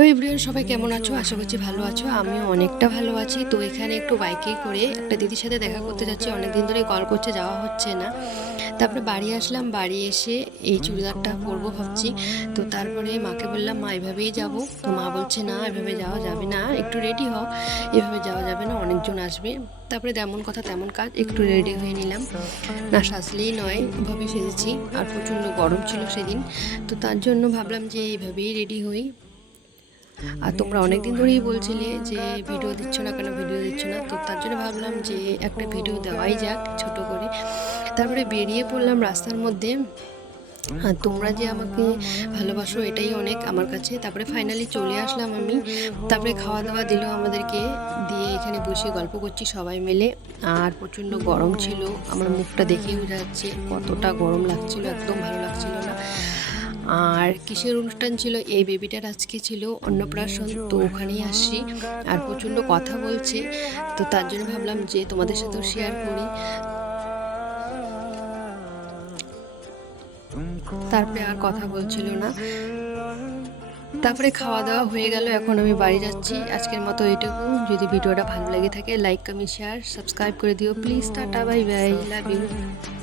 তো এভরিওয়ান সবাই কেমন আছো? আশা করছি ভালো আছো। আমিও অনেকটা ভালো আছি। তো এখানে একটু বাইকে করে একটা দিদির সাথে দেখা করতে যাচ্ছি। অনেকদিন ধরেই কল করছে, যাওয়া হচ্ছে না। তারপরে বাড়ি আসলাম, বাড়ি এসে এই চুড়িদারটা পরবো ভাবছি। তো তারপরে মাকে বললাম, মা এভাবেই যাব। তো মা বলছে না, এভাবে যাওয়া যাবে না, একটু রেডি হও, এভাবে যাওয়া যাবে না, অনেকজন আসবে। তারপরে তেমন কথা তেমন কাজ, একটু রেডি হয়ে নিলাম। না সাজলেই নয়, এভাবে সেজেছি। আর প্রচণ্ড গরম ছিল সেদিন, তো তার জন্য ভাবলাম যে এইভাবেই রেডি হই। আর তোমরা অনেক দিন ধরেই বলছিলে যে ভিডিও দিচ্ছ না কেন, ভিডিও দিচ্ছ না, তো তার জন্য ভাবলাম যে একটা ভিডিও দেওয়াই যাক ছোট করে। তারপরে বেরিয়ে পড়লাম রাস্তার মধ্যে। আর তোমরা যে আমাকে ভালোবাসো এটাই অনেক আমার কাছে। তারপরে ফাইনালি চলে আসলাম আমি। তারপরে খাওয়া দাওয়া দিল আমাদেরকে, দিয়ে এখানে বসে গল্প করছি সবাই মিলে। আর প্রচণ্ড গরম ছিল, আমার মুখটা দেখেই বোঝা যাচ্ছে কতটা গরম লাগছিল, একদম ভালো লাগছিল না। আর কিসের অনুষ্ঠান ছিল, এই বেবিটার আজকে ছিল অন্নপ্রাশন, তো ওখানেই আসছি। আর প্রচণ্ড কথা বলছে, তো তার জন্য ভাবলাম যে তোমাদের সাথেও শেয়ার করি। তারপরে আর কথা বলছিল না। তারপরে খাওয়া দাওয়া হয়ে গেল, এখন আমি বাড়ি যাচ্ছি। আজকের মতো এটুকু। যদি ভিডিওটা ভালো লেগে থাকে, লাইক কমেন্ট শেয়ার সাবস্ক্রাইব করে দিও please. Ta-ta, bye bye, love you.